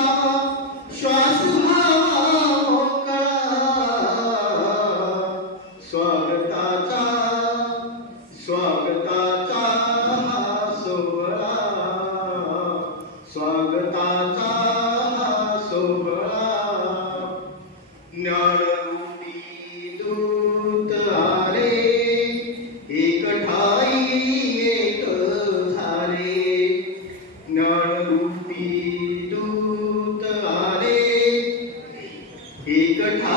água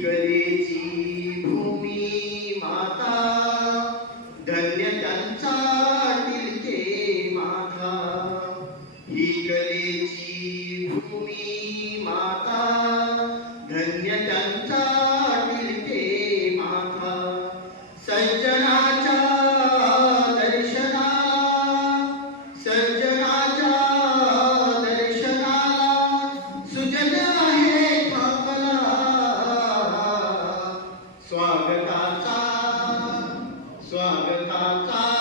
equally व्यथा